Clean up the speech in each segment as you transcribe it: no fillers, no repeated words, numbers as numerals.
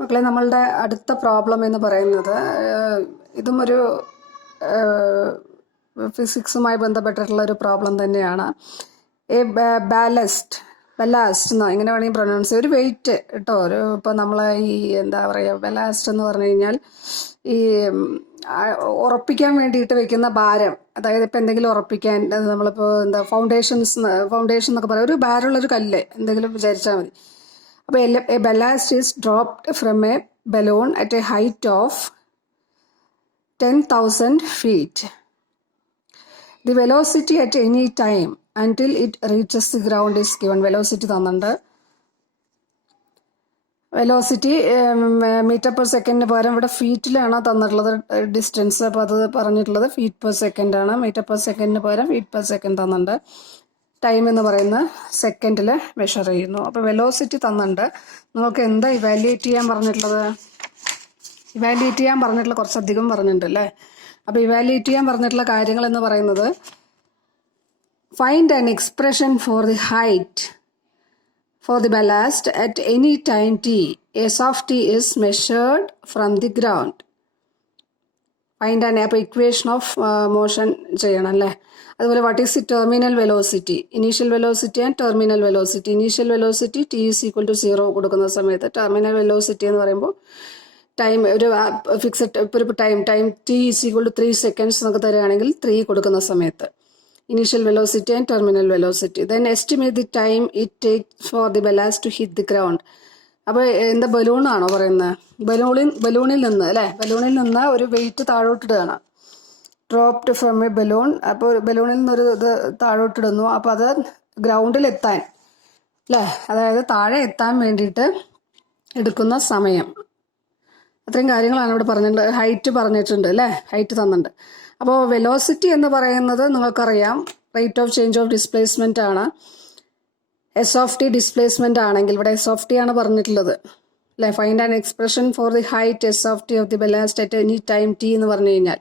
മക്കളെ, നമ്മളുടെ അടുത്ത പ്രോബ്ലം എന്ന് പറയുന്നത് ഇതും ഒരു ഫിസിക്സുമായി ബന്ധപ്പെട്ടിട്ടുള്ള ഒരു പ്രോബ്ലം തന്നെയാണ്. എ ബാലസ്റ്റ് എന്നോ എങ്ങനെ വേണമെങ്കിൽ പ്രൊനൗൺസ് ചെയ്യും, ഒരു വെയിറ്റ് കേട്ടോ. ഇപ്പോൾ നമ്മൾ ഈ എന്താ പറയുക, ബലാസ്റ്റ് എന്ന് പറഞ്ഞു കഴിഞ്ഞാൽ ഈ ഉറപ്പിക്കാൻ വേണ്ടിയിട്ട് വെക്കുന്ന ഭാരം. അതായത് ഇപ്പോൾ എന്തെങ്കിലും ഉറപ്പിക്കാൻ, നമ്മളിപ്പോൾ എന്താ ഫൗണ്ടേഷൻ എന്നൊക്കെ പറയാം, ഒരു ഭാരമുള്ളൊരു കല്ല് എന്തെങ്കിലും വിചാരിച്ചാൽ മതി. അപ്പോൾ A ballast is dropped from a balloon at a height of 10,000 feet. The velocity at any time until it reaches the ground is given. Velocity തന്നിട്ടുണ്ട്. വെലോസിറ്റി മീറ്റർ പെർ സെക്കൻഡിന് പകരം ഇവിടെ ഫീറ്റിലാണ് തന്നിട്ടുള്ളത് ഡിസ്റ്റൻസ്. അപ്പോൾ അത് പറഞ്ഞിട്ടുള്ളത് ഫീറ്റ് പെർ സെക്കൻഡ് ആണ്. Metre per സെക്കൻഡിന് പകരം feet per second തന്നിട്ടുണ്ട്. ടൈം എന്ന് പറയുന്ന സെക്കൻഡിൽ മെഷർ ചെയ്യുന്നു. അപ്പോൾ വെലോസിറ്റി തന്നിട്ടുണ്ട്. നിങ്ങൾക്ക് എന്താ ഇവാലുവേറ്റ് ചെയ്യാൻ പറഞ്ഞിട്ടുള്ളത്? ഇവാലുവേറ്റ് ചെയ്യാൻ പറഞ്ഞിട്ടുള്ള കുറച്ചധികം പറഞ്ഞിട്ടുണ്ട് അല്ലേ? അപ്പോൾ ഇവാലുവേറ്റ് ചെയ്യാൻ പറഞ്ഞിട്ടുള്ള കാര്യങ്ങൾ എന്ന് പറയുന്നത്, find an expression for the height for the ballast at any time t. S of t is measured from the ground. Find an equation of motion ചെയ്യണം അല്ലേ? അതുപോലെ what is the terminal velocity? Initial velocity and terminal velocity. Initial velocity t is equal to 0 കൊടുക്കുന്ന സമയത്ത് terminal velocity എന്ന് പറയുമ്പോൾ time ഒരു fixed ഒരു time t is equal to 3 seconds എന്നൊക്കെ തരികയാണെങ്കിൽ 3 കൊടുക്കുന്ന സമയത്ത് initial velocity and terminal velocity. Then estimate the time it takes for the ballast to hit the ground. അപ്പോൾ എന്താ ബലൂണാണോ പറയുന്നത്? ബലൂണിൽ നിന്ന് അല്ലേ? ബലൂണിൽ നിന്ന് ഒരു വെയിറ്റ് താഴോട്ടിടുകയാണ്. Dropped from a balloon. അപ്പോൾ ബലൂണിൽ നിന്നൊരു ഇത് താഴോട്ടിടുന്നു. അപ്പോൾ അത് ഗ്രൗണ്ടിൽ എത്താൻ അല്ലേ, അതായത് താഴെ എത്താൻ വേണ്ടിയിട്ട് എടുക്കുന്ന സമയം. അത്രയും കാര്യങ്ങളാണ് ഇവിടെ പറഞ്ഞിട്ടുണ്ട്. ഹൈറ്റ് പറഞ്ഞിട്ടുണ്ട് അല്ലേ? ഹൈറ്റ് തന്നിട്ടുണ്ട്. അപ്പോൾ വെലോസിറ്റി എന്ന് പറയുന്നത് നിങ്ങൾക്കറിയാം, rate of change of displacement ആണ്. എസ് ഓഫ് ടി ഡിസ്പ്ലേസ്മെന്റ് ആണെങ്കിൽ ഇവിടെ എസ് ഓഫ് ടി ആണ് പറഞ്ഞിട്ടുള്ളത് അല്ലേ? Find an expression for the height S of T of the ballast at any time T എന്ന് പറഞ്ഞു കഴിഞ്ഞാൽ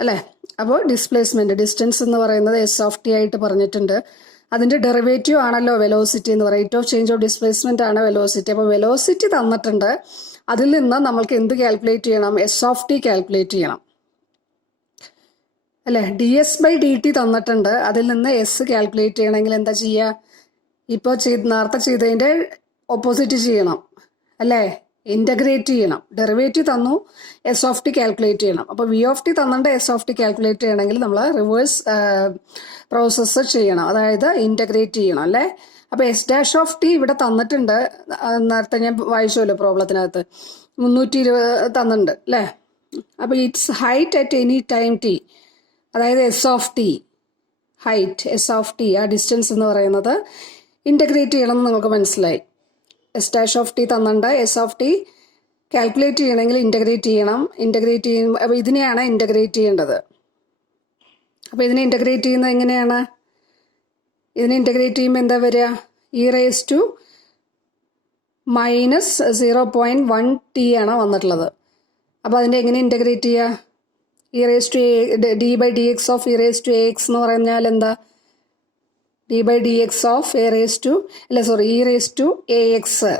അല്ലേ? അപ്പോൾ ഡിസ്പ്ലേസ്മെന്റ് ഡിസ്റ്റൻസ് എന്ന് പറയുന്നത് എസ് ഓഫ് ടി ആയിട്ട് പറഞ്ഞിട്ടുണ്ട്. അതിന്റെ ഡെറിവേറ്റീവ് ആണല്ലോ വെലോസിറ്റി എന്ന് പറയുന്നത്. Rate of change of displacement ആണ് വെലോസിറ്റി. അപ്പോൾ വെലോസിറ്റി തന്നിട്ടുണ്ട്. അതിൽ നിന്ന് നമ്മൾക്ക് എന്ത് കാൽക്കുലേറ്റ് ചെയ്യണം? എസ് ഓഫ് ടി കാൽക്കുലേറ്റ് ചെയ്യണം അല്ലേ? D S by D T തന്നിട്ടുണ്ട്. അതിൽ നിന്ന് എസ് കാൽക്കുലേറ്റ് ചെയ്യണമെങ്കിൽ എന്താ ചെയ്യുക? ഇപ്പോൾ നേരത്തെ ചെയ്തതിൻ്റെ ഓപ്പോസിറ്റ് ചെയ്യണം അല്ലേ? ഇൻ്റഗ്രേറ്റ് ചെയ്യണം. ഡെറിവേറ്റീവ് തന്നു, എസ് ഓഫ് ടി കാൽക്കുലേറ്റ് ചെയ്യണം. അപ്പോൾ വി ഓഫ് ടി തന്നിട്ട് എസ് ഓഫ് ടി കാൽക്കുലേറ്റ് ചെയ്യണമെങ്കിൽ നമ്മൾ റിവേഴ്സ് പ്രോസസ്സ് ചെയ്യണം, അതായത് ഇൻ്റഗ്രേറ്റ് ചെയ്യണം അല്ലേ? അപ്പോൾ എസ് ഡാഷ് ഓഫ് ടി ഇവിടെ തന്നിട്ടുണ്ട്. നേരത്തെ ഞാൻ വായിച്ചല്ലോ പ്രോബ്ലത്തിനകത്ത് 320 തന്നിട്ടുണ്ട് അല്ലേ? അപ്പോൾ it's height at any time T, അതായത് S of T, height S of T, ആ ഡിസ്റ്റൻസ് എന്ന് പറയുന്നത് ഇൻ്റഗ്രേറ്റ് ചെയ്യണം എന്ന് നമുക്ക് മനസ്സിലായി. എസ് ഡാഷ് ഓഫ് ടി തന്നിട്ടുണ്ട്. എസ് ഓഫ് ടി കാൽക്കുലേറ്റ് ചെയ്യണമെങ്കിൽ ഇൻ്റഗ്രേറ്റ് ചെയ്യണം. ഇൻ്റഗ്രേറ്റ് ചെയ്യുമ്പോൾ അപ്പോൾ ഇതിനെയാണ് ഇൻ്റഗ്രേറ്റ് ചെയ്യേണ്ടത്. അപ്പോൾ ഇതിനെ ഇൻ്റഗ്രേറ്റ് ചെയ്യുന്നത് എങ്ങനെയാണ്? ഇതിനെ ഇൻ്റഗ്രേറ്റ് ചെയ്യുമ്പോൾ എന്താ വരിക? ഇ റേസ് ടു -0.1 ടി ആണ് വന്നിട്ടുള്ളത്. അപ്പോൾ അതിൻ്റെ എങ്ങനെ ഇൻ്റഗ്രേറ്റ് ചെയ്യുക? E raise to D by D X of E raise to A X എന്ന് പറഞ്ഞാൽ എന്താ? D by D X of E raise to A X.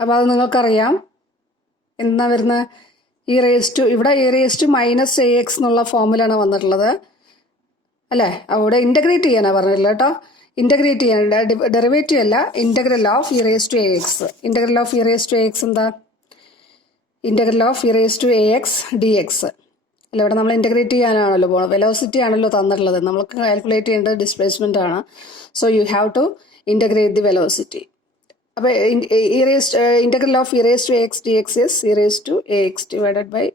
അപ്പോൾ അത് നിങ്ങൾക്കറിയാം എന്താ വരുന്നത്? ഇവിടെ E raise to minus A X എന്നുള്ള ഫോമിലാണ് വന്നിട്ടുള്ളത് അല്ലേ? അവിടെ ഇൻ്റഗ്രേറ്റ് ചെയ്യാനാണ് പറഞ്ഞിട്ടുള്ളത് കേട്ടോ. ഇൻ്റഗ്രേറ്റ് ചെയ്യാൻ ഡെറിവേറ്റീവ് അല്ല, integral of E raise to A X. Integral of E raise to A X എന്താ? Integral of E raise to A X D X അല്ല. ഇവിടെ നമ്മൾ ഇൻ്റഗ്രേറ്റ് ചെയ്യാനാണല്ലോ പോകുന്നത്. വെലോസിറ്റി ആണല്ലോ തന്നിട്ടുള്ളത്. നമുക്ക് കാൽക്കുലേറ്റ് ചെയ്യേണ്ടത് ഡിസ്പ്ലേസ്മെന്റ് ആണ്. So you have to integrate the velocity. അപ്പോൾ integral of E raise to A X D X is E raise to A X divided by,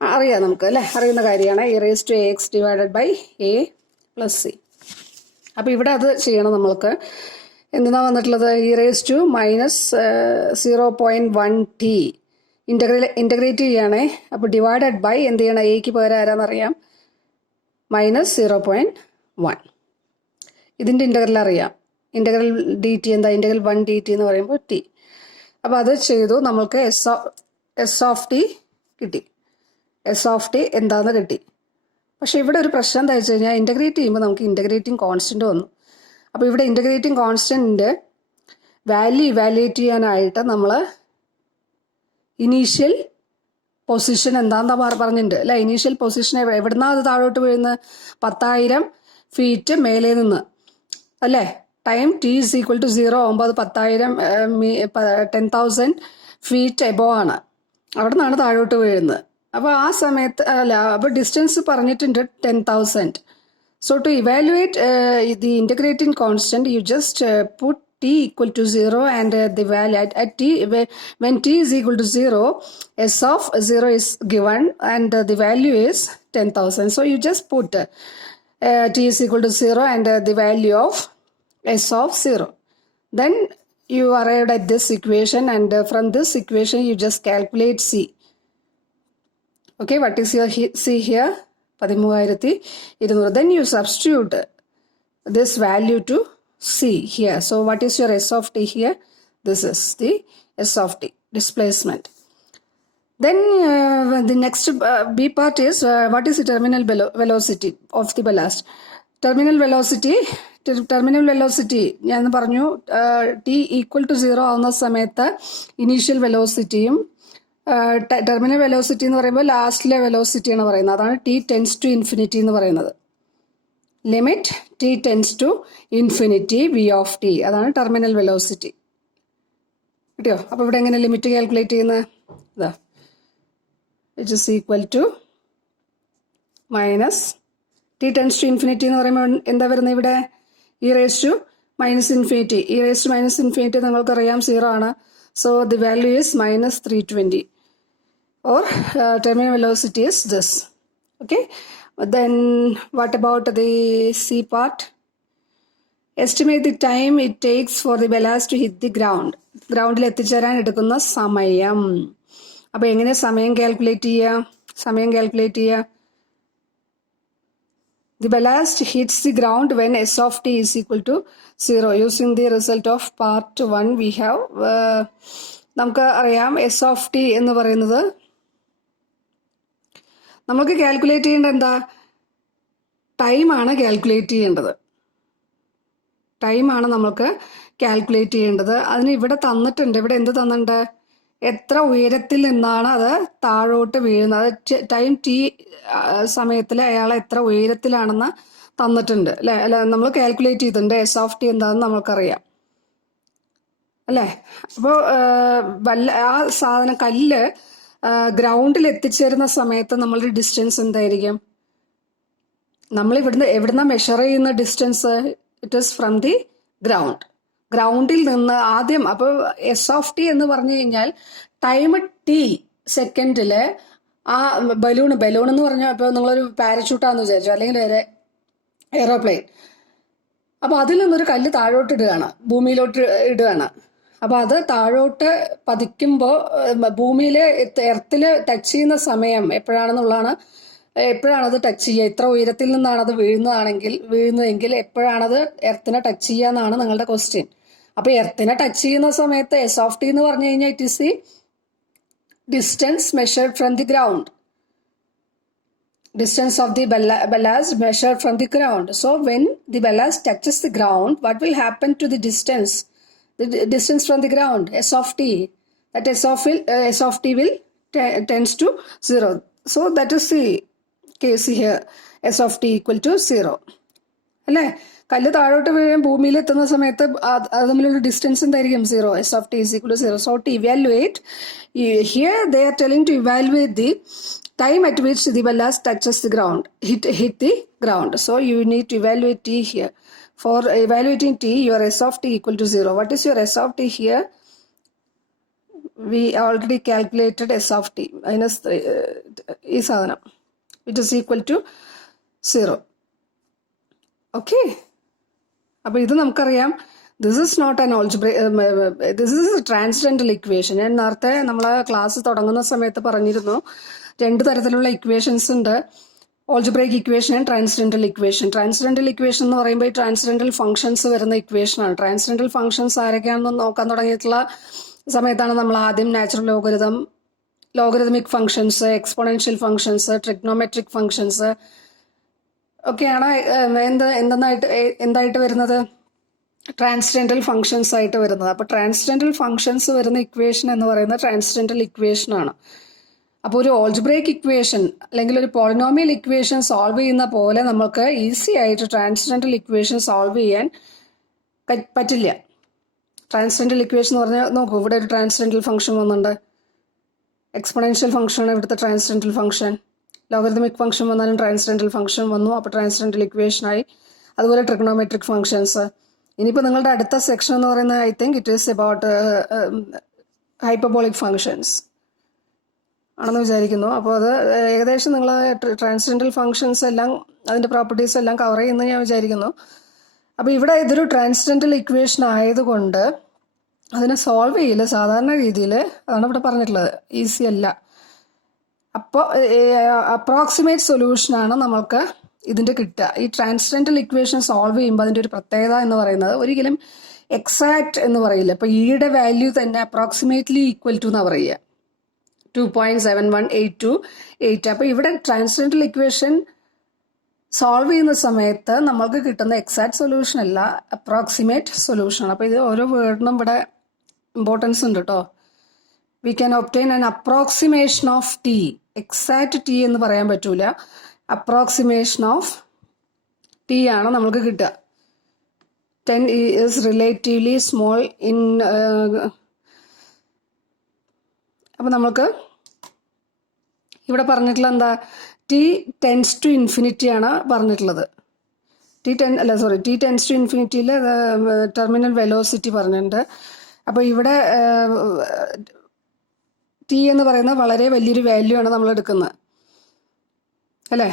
അറിയാം നമുക്ക് അല്ലേ? അറിയുന്ന കാര്യമാണ്. E raise to A X divided by A plus C. അപ്പോൾ ഇവിടെ അത് ചെയ്യണം നമ്മൾക്ക്. എന്തിനാ വന്നിട്ടുള്ളത്? E raise to -0.1 T integrate ചെയ്യുകയാണേ. അപ്പോൾ ഡിവൈഡഡ് ബൈ എന്ത് ചെയ്യണം? എക്ക് പകരം ആരാന്നറിയാം? -0.1. ഇതിൻ്റെ ഇൻ്റഗ്രൽ അറിയാം. ഇൻ്റഗ്രൽ ഡി ടി എന്താ? ഇൻ്റഗ്രൽ 1 dt എന്ന് പറയുമ്പോൾ ടി. അപ്പോൾ അത് ചെയ്തു. നമ്മൾക്ക് എസ് ഓഫ് ടി കിട്ടി. എസ് ഓഫ് ടി എന്താണെന്ന് കിട്ടി. പക്ഷെ ഇവിടെ ഒരു പ്രശ്നം എന്താ വെച്ച് കഴിഞ്ഞാൽ, ഇൻ്റഗ്രേറ്റ് ചെയ്യുമ്പോൾ നമുക്ക് ഇൻ്റഗ്രേറ്റിംഗ് കോൺസ്റ്റന്റ് വന്നു. അപ്പോൾ ഇവിടെ ഇൻ്റഗ്രേറ്റിംഗ് കോൺസ്റ്റന്റിൻ്റെ വാല്യൂ ഇവാലുവേറ്റ് ചെയ്യാനായിട്ട് നമ്മൾ ഇനീഷ്യൽ പൊസിഷൻ എന്താണെന്നാ പറഞ്ഞിട്ടുണ്ട് അല്ലെ. ഇനീഷ്യൽ പൊസിഷൻ എവിടുന്നാ അത് താഴോട്ട് വീഴുന്നത്? 10,000 ഫീറ്റ് മേലെ നിന്ന് അല്ലേ. Time T is equal to 0 ആകുമ്പോൾ അത് 10,000 ഫീറ്റ് എബോ ആണ്. അവിടെ നിന്നാണ് താഴോട്ട് വീഴുന്നത്. അപ്പോൾ ആ സമയത്ത് അല്ല, അപ്പോൾ ഡിസ്റ്റൻസ് പറഞ്ഞിട്ടുണ്ട് 10,000. So to evaluate the integrating constant, you just put t equal to 0 and the value at t, when t is equal to 0, s of 0 is given and the value is 10,000. So you just put t is equal to 0 and the value of s of 0. Then you arrived at this equation, and from this equation you just calculate c. Okay, what is your c here? 13,200. Then you substitute this value to c here. So what is your s of t here? This is the s of t, displacement. Then the next b part is what is the terminal velocity of the ballast? Terminal velocity ഞാൻ പറഞ്ഞു t equal to 0 ആവുന്ന സമയത്ത് initial വെലോസിറ്റിയും terminal velocity എന്ന് പറയുമ്പോൾ ലാസ്റ്റിലെ velocity ആണ് പറയുന്നത്. അതാണ് T tends to infinity എന്ന് പറയുന്നത്. Limit T tends to infinity V of T, അതാണ് ടെർമിനൽ വെലോസിറ്റി. കിട്ടിയോ? അപ്പോൾ ഇവിടെ എങ്ങനെ ലിമിറ്റ് കാൽക്കുലേറ്റ് ചെയ്യുന്നത്? ഇതാ, it is equal to minus T tends to infinity എന്ന് പറയുമ്പോൾ എന്താ വരുന്നത് ഇവിടെ? E raise to minus infinity. E raise to minus infinity നിങ്ങൾക്കറിയാം 0 ആണ്. So the value is minus 320, or terminal velocity is this. Okay, then what about the C part? Estimate the time it takes for the ballast to hit the ground. ഗ്രൗണ്ടിൽ എത്തിച്ചേരാൻ എടുക്കുന്ന സമയം. അപ്പോൾ എങ്ങനെ സമയം calculate ചെയ്യുക? The ballast hits the ground when s of t is equal to 0. Using the result of part 1 we have നമുക്ക് അറിയാം s of t എന്ന് പറയുന്നത് നമുക്ക് കാൽക്കുലേറ്റ് ചെയ്യേണ്ടത് എന്താ? ടൈമാണ് കാൽക്കുലേറ്റ് ചെയ്യേണ്ടത്. ടൈമാണ് നമുക്ക് കാൽക്കുലേറ്റ് ചെയ്യേണ്ടത്. അതിന് ഇവിടെ തന്നിട്ടുണ്ട്. ഇവിടെ എന്ത് തന്നിട്ടുണ്ട്? എത്ര ഉയരത്തിൽ നിന്നാണ് അത് താഴോട്ട് വീഴുന്നത്. ടൈം ടി സമയത്തിൽ അയാൾ എത്ര ഉയരത്തിലാണെന്ന് തന്നിട്ടുണ്ട് അല്ലെ. അല്ല, നമ്മൾ കാൽക്കുലേറ്റ് ചെയ്തിട്ടുണ്ട്. എസ് ഓഫ് ടി എന്താണെന്ന് നമ്മൾക്കറിയാം അല്ലേ. അപ്പോൾ ആ സാധനം കല്ല് ഗ്രൗണ്ടിൽ എത്തിച്ചേരുന്ന സമയത്ത് നമ്മളുടെ ഡിസ്റ്റൻസ് എന്തായിരിക്കും? നമ്മൾ എവിടുന്ന മെഷർ ചെയ്യുന്ന distance? It is from the ground. ഗ്രൗണ്ടിൽ നിന്ന് ആദ്യം. അപ്പോൾ എസ് ഓഫ് ടി എന്ന് പറഞ്ഞു കഴിഞ്ഞാൽ ടൈം ടി സെക്കൻഡില് ആ ബലൂൺ എന്ന് പറഞ്ഞാൽ ഇപ്പോൾ നിങ്ങളൊരു പാരച്യൂട്ടാന്ന് വിചാരിച്ചു, അല്ലെങ്കിൽ ഒരു എയറോപ്ലെയിൻ. അപ്പോൾ അതിൽ നിന്നൊരു കല്ല് താഴോട്ട് ഇടുകയാണ്, ഭൂമിയിലോട്ട് ഇടുകയാണ്. അപ്പോൾ അത് താഴോട്ട് പതിക്കുമ്പോൾ ഭൂമിയിൽ എർത്തിൽ ടച്ച് ചെയ്യുന്ന സമയം എപ്പോഴാണത് ടച്ച് ചെയ്യുക? ഇത്ര ഉയരത്തിൽ നിന്നാണ് അത് വീഴുന്നതെങ്കിൽ എപ്പോഴാണത് എർത്തിനെ ടച്ച് ചെയ്യുക എന്നാണ് നിങ്ങളുടെ ക്വസ്റ്റ്യൻ. അപ്പോൾ എർത്തിനെ ടച്ച് ചെയ്യുന്ന സമയത്ത് എസ് ഓഫ് ടി എന്ന് പറഞ്ഞു കഴിഞ്ഞാൽ it is the distance measured from the ground. Distance of the ballast measured from the ground. So when the ballast touches the ground, what will happen to the distance? The distance from the ground, s of t. That s of t will tends to 0. So that is the case here. S of t equal to 0. അല്ലേ? കല്ല് താഴോട്ട് വീഴും ഭൂമിയിൽ എത്തുന്ന സമയത്ത് അത് തമ്മിലുള്ള distance എന്തായിരിക്കും? 0. S of t is equal to 0. So to evaluate, here they are telling to evaluate the time at which the ballast touches the ground, hit the ground. So you need to evaluate t here. For evaluating t, your s of t equal to 0. What is your s of t here? We already calculated s of t minus ഈ സാധനം. It is equal to 0. Okay. അപ്പോൾ ഇത് നമുക്കറിയാം. This is not an algebraic, this is a transcendental equation. ഞാൻ നേരത്തെ നമ്മൾ class തുടങ്ങുന്ന സമയത്ത് പറഞ്ഞിരുന്നു 2 തരത്തിലുള്ള ഇക്വേഷൻസ് ഉണ്ട്. Algebraic equation and transcendental equation. Transcendental equation എന്ന് പറയുമ്പോൾ ഈ ട്രാൻസ്ഡെൻഡൽ ഫംഗ്ഷൻസ് വരുന്ന ഇക്വേഷനാണ്. ട്രാൻസ്ഡെൻഡൽ ഫംഗ്ഷൻസ് ആരൊക്കെയാണെന്ന് നോക്കാൻ തുടങ്ങിയിട്ടുള്ള സമയത്താണ് നമ്മൾ ആദ്യം natural logarithmic functions, exponential functions, trigonometric functions ഒക്കെയാണ് എന്തായിട്ട് വരുന്നത്. ട്രാൻസ്ജെൻഡൽ ഫങ്ഷൻസ് ആയിട്ട് വരുന്നത്. അപ്പോൾ ട്രാൻസ്ജെൻഡൽ ഫങ്ഷൻസ് വരുന്ന ഇക്വേഷൻ എന്ന് പറയുന്നത് ട്രാൻസ്ജെൻഡൽ ഇക്വേഷൻ ആണ്. അപ്പോൾ ഒരു ഓൾജിബ്രേക്ക് ഇക്വേഷൻ അല്ലെങ്കിൽ ഒരു പോളിനോമിയൽ ഇക്വേഷൻ സോൾവ് ചെയ്യുന്ന പോലെ നമുക്ക് ഈസി ആയിട്ട് ട്രാൻസ്ജെൻഡൽ ഇക്വേഷൻ സോൾവ് ചെയ്യാൻ പറ്റില്ല. ട്രാൻസ്ജെൻഡൽ ഇക്വേഷൻ എന്ന് പറഞ്ഞാൽ നോക്കൂ, ഇവിടെ ഒരു ട്രാൻസ്ജെൻഡൽ ഫംഗ്ഷൻ വന്നിട്ടുണ്ട്. എക്സ്പൊണൻഷ്യൽ ഫംഗ്ഷനാണ് ഇവിടുത്തെ ട്രാൻസ്ജെൻഡൽ ഫംഗ്ഷൻ. ലോഗരിതമിക് ഫംഗ്ഷൻ വന്നാലും ട്രാൻസ്ജെൻഡൽ ഫംഗ്ഷൻ വന്നു. അപ്പോൾ ട്രാൻസ്ജെൻഡൽ ഇക്വേഷനായി. അതുപോലെ ട്രിഗണോമെട്രിക് ഫംഗ്ഷൻസ്. ഇനിയിപ്പോൾ നിങ്ങളുടെ അടുത്ത സെക്ഷൻ എന്ന് പറയുന്നത് I think it is about hyperbolic functions ആണെന്ന് വിചാരിക്കുന്നു. അപ്പോൾ അത് ഏകദേശം നിങ്ങൾ ട്രാൻസ്ജെൻഡൽ ഫംഗ്ഷൻസ് എല്ലാം അതിൻ്റെ പ്രോപ്പർട്ടീസ് എല്ലാം കവർ ചെയ്യുമെന്ന് ഞാൻ വിചാരിക്കുന്നു. അപ്പോൾ ഇവിടെ ഇതൊരു ട്രാൻസ്ജെൻഡൽ ഇക്വേഷൻ ആയതുകൊണ്ട് അതിനെ സോൾവ് ചെയ്യില്ല സാധാരണ രീതിയിൽ. അതാണ് ഇവിടെ പറഞ്ഞിട്ടുള്ളത്. ഈസി അല്ല. അപ്പോൾ അപ്രോക്സിമേറ്റ് സൊല്യൂഷനാണ് നമ്മൾക്ക് ഇതിൻ്റെ കിട്ടുക. ഈ ട്രാൻസ്ജെൻഡൽ ഇക്വേഷൻ സോൾവ് ചെയ്യുമ്പോൾ അതിൻ്റെ ഒരു പ്രത്യേകത എന്ന് പറയുന്നത് ഒരിക്കലും എക്സാക്റ്റ് എന്ന് പറയില്ല. അപ്പോൾ ഇയുടെ വാല്യൂ തന്നെ അപ്രോക്സിമേറ്റ്ലി ഈക്വൽ ടു എന്നാണ് പറയുക, 2.71828. അപ്പോൾ ഇവിടെ ട്രാൻസ്ജെൻഡൽ ഇക്വേഷൻ സോൾവ് ചെയ്യുന്ന സമയത്ത് നമ്മൾക്ക് കിട്ടുന്ന എക്സാക്ട് സൊല്യൂഷൻ അല്ല, അപ്രോക്സിമേറ്റ് സൊല്യൂഷൻ. അപ്പോൾ ഇത് ഓരോ വേർഡിനും ഇവിടെ ഇമ്പോർട്ടൻസ് ഉണ്ട് കേട്ടോ. We can obtain an approximation of T. Exact T എന്ന് പറയാൻ പറ്റൂല, അപ്രോക്സിമേഷൻ ഓഫ് ടി ആണ് നമ്മൾക്ക് കിട്ടുക. 10 ഈസ് റിലേറ്റീവ്ലി സ്മോൾ ഇൻ. അപ്പോൾ നമുക്ക് ഇവിടെ പറഞ്ഞിട്ടുള്ള എന്താ, ടി ടെൻസ് ടു ഇൻഫിനിറ്റി ആണ് പറഞ്ഞിട്ടുള്ളത്. ടി ടെൻസ് ടു ഇൻഫിനിറ്റിയിൽ ടെർമിനൽ വെലോസിറ്റി പറഞ്ഞിട്ടുണ്ട്. അപ്പോൾ ഇവിടെ ടി എന്ന് പറയുന്നത് വളരെ വലിയൊരു വാല്യൂ ആണ് നമ്മൾ എടുക്കുന്നത്, അല്ലേ?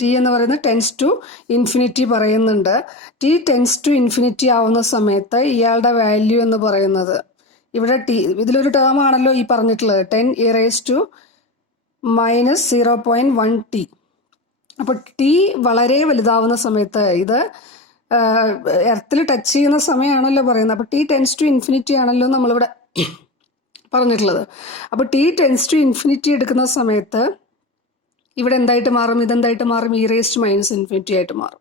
ടി എന്ന് പറയുന്നത് ടെൻസ് ടു ഇൻഫിനിറ്റി പറയുന്നുണ്ട്. ടി ടെൻസ് ടു ഇൻഫിനിറ്റി ആവുന്ന സമയത്ത് ഇയാളുടെ വാല്യൂ എന്ന് പറയുന്നത് ഇവിടെ ടി, ഇതിലൊരു ടേം ആണല്ലോ ഈ പറഞ്ഞിട്ടുള്ളത്, 10⁻⁻⁻⁰ അപ്പോൾ ടി വളരെ വലുതാവുന്ന സമയത്ത് ഇത് എർത്തിൽ ടച്ച് ചെയ്യുന്ന സമയമാണല്ലോ പറയുന്നത്. അപ്പോൾ ടി ടെൻസ് ടു ഇൻഫിനിറ്റി ആണല്ലോ നമ്മളിവിടെ പറഞ്ഞിട്ടുള്ളത്. അപ്പോൾ ടി ടെൻസ് ടു ഇൻഫിനിറ്റി എടുക്കുന്ന സമയത്ത് ഇവിടെ എന്തായിട്ട് മാറും, ഇതെന്തായിട്ട് മാറും, e⁻⁻⁻ ആയിട്ട് മാറും.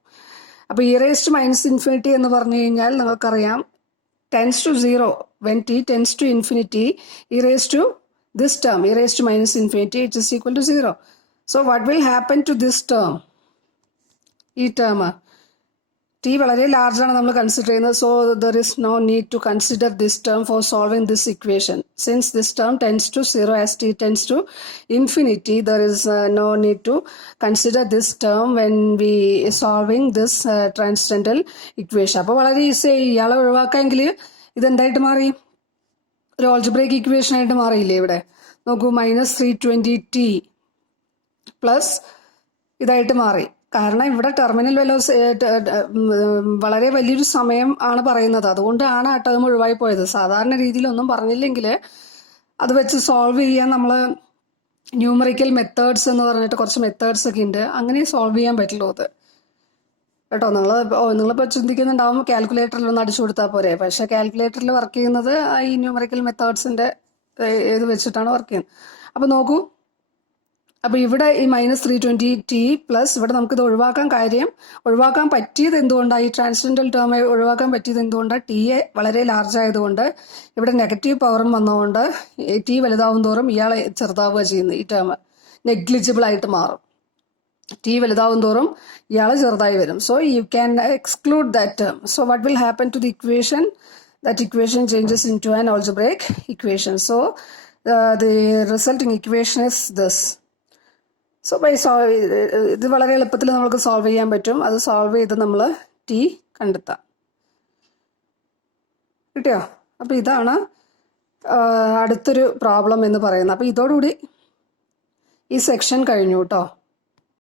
അപ്പോൾ e⁻⁻⁻ എന്ന് പറഞ്ഞു കഴിഞ്ഞാൽ നിങ്ങൾക്കറിയാം tends to 0. When T tends to infinity this term e⁻⁻⁻, it is equal to 0. So what will happen to this term? ഈ ടേം ടി വളരെ ലാർജ് ആണ് നമ്മൾ കൺസിഡർ ചെയ്യുന്നത്. So there is no need to consider this term for solving this equation. Since this term tends to 0 as T tends to infinity, there is no need to consider this term when we solving this transcendental equation. അപ്പോൾ വളരെ easy. ഇയാളെ ഒഴിവാക്കാമെങ്കിൽ ഇതെന്തായിട്ട് മാറി, ഒരു algebraic equation ആയിട്ട് മാറിയില്ലേ? ഇവിടെ നോക്കൂ, -320t plus ഇതായിട്ട് മാറി. കാരണം ഇവിടെ ടെർമിനൽ വളരെ വലിയൊരു സമയം ആണ് പറയുന്നത്, അതുകൊണ്ടാണ് ആ ടേം ഒഴിവായി പോയത്. സാധാരണ രീതിയിലൊന്നും പറഞ്ഞില്ലെങ്കിൽ അത് വെച്ച് സോൾവ് ചെയ്യാൻ നമ്മൾ ന്യൂമറിക്കൽ മെത്തേഡ്സ് എന്ന് പറഞ്ഞിട്ട് കുറച്ച് മെത്തേഡ്സ് ഒക്കെ ഉണ്ട്, അങ്ങനെ സോൾവ് ചെയ്യാൻ പറ്റുള്ളൂ അത് കേട്ടോ. നിങ്ങളിപ്പോൾ ചിന്തിക്കുന്നുണ്ടാവും കാൽക്കുലേറ്ററിൽ ഒന്ന് അടിച്ചു കൊടുത്താൽ പോരെ. പക്ഷേ കാൽക്കുലേറ്ററിൽ വർക്ക് ചെയ്യുന്നത് ഈ ന്യൂമറിക്കൽ മെത്തേഡ്സിൻ്റെ ഇത് വെച്ചിട്ടാണ് വർക്ക് ചെയ്യുന്നത്. അപ്പോൾ നോക്കൂ, അപ്പോൾ ഇവിടെ ഈ -320t പ്ലസ് ഇവിടെ നമുക്കിത് ഒഴിവാക്കാൻ പറ്റിയത് എന്തുകൊണ്ടാണ്, ഈ ട്രാൻസ്ജെൻഡൽ ടേം ഒഴിവാക്കാൻ പറ്റിയത് എന്തുകൊണ്ടാണ്, ടി വളരെ ലാർജ് ആയതുകൊണ്ട് ഇവിടെ നെഗറ്റീവ് പവറും വന്നതുകൊണ്ട് ടി വലുതാവും തോറും ഇയാളെ ചെറുതാവുക ചെയ്യുന്നത്. ഈ ടേം നെഗ്ലിജിബിൾ ആയിട്ട് മാറും. ടി വലുതാവും തോറും ഇയാൾ ചെറുതായി വരും. So you can exclude that term. So what will happen to the equation? That equation changes in to an algebraic equation. So the resulting equation is this. സോ ഇത് വളരെ എളുപ്പത്തിൽ നമുക്ക് സോൾവ് ചെയ്യാൻ പറ്റും. അത് സോൾവ് ചെയ്ത് നമ്മൾ ടി കണ്ടെത്താം. കിട്ടിയോ? അപ്പോൾ ഇതാണ് അടുത്തൊരു പ്രോബ്ലം എന്ന് പറയുന്നത്. അപ്പോൾ ഇതോടുകൂടി ഈ സെക്ഷൻ കഴിഞ്ഞു കേട്ടോ.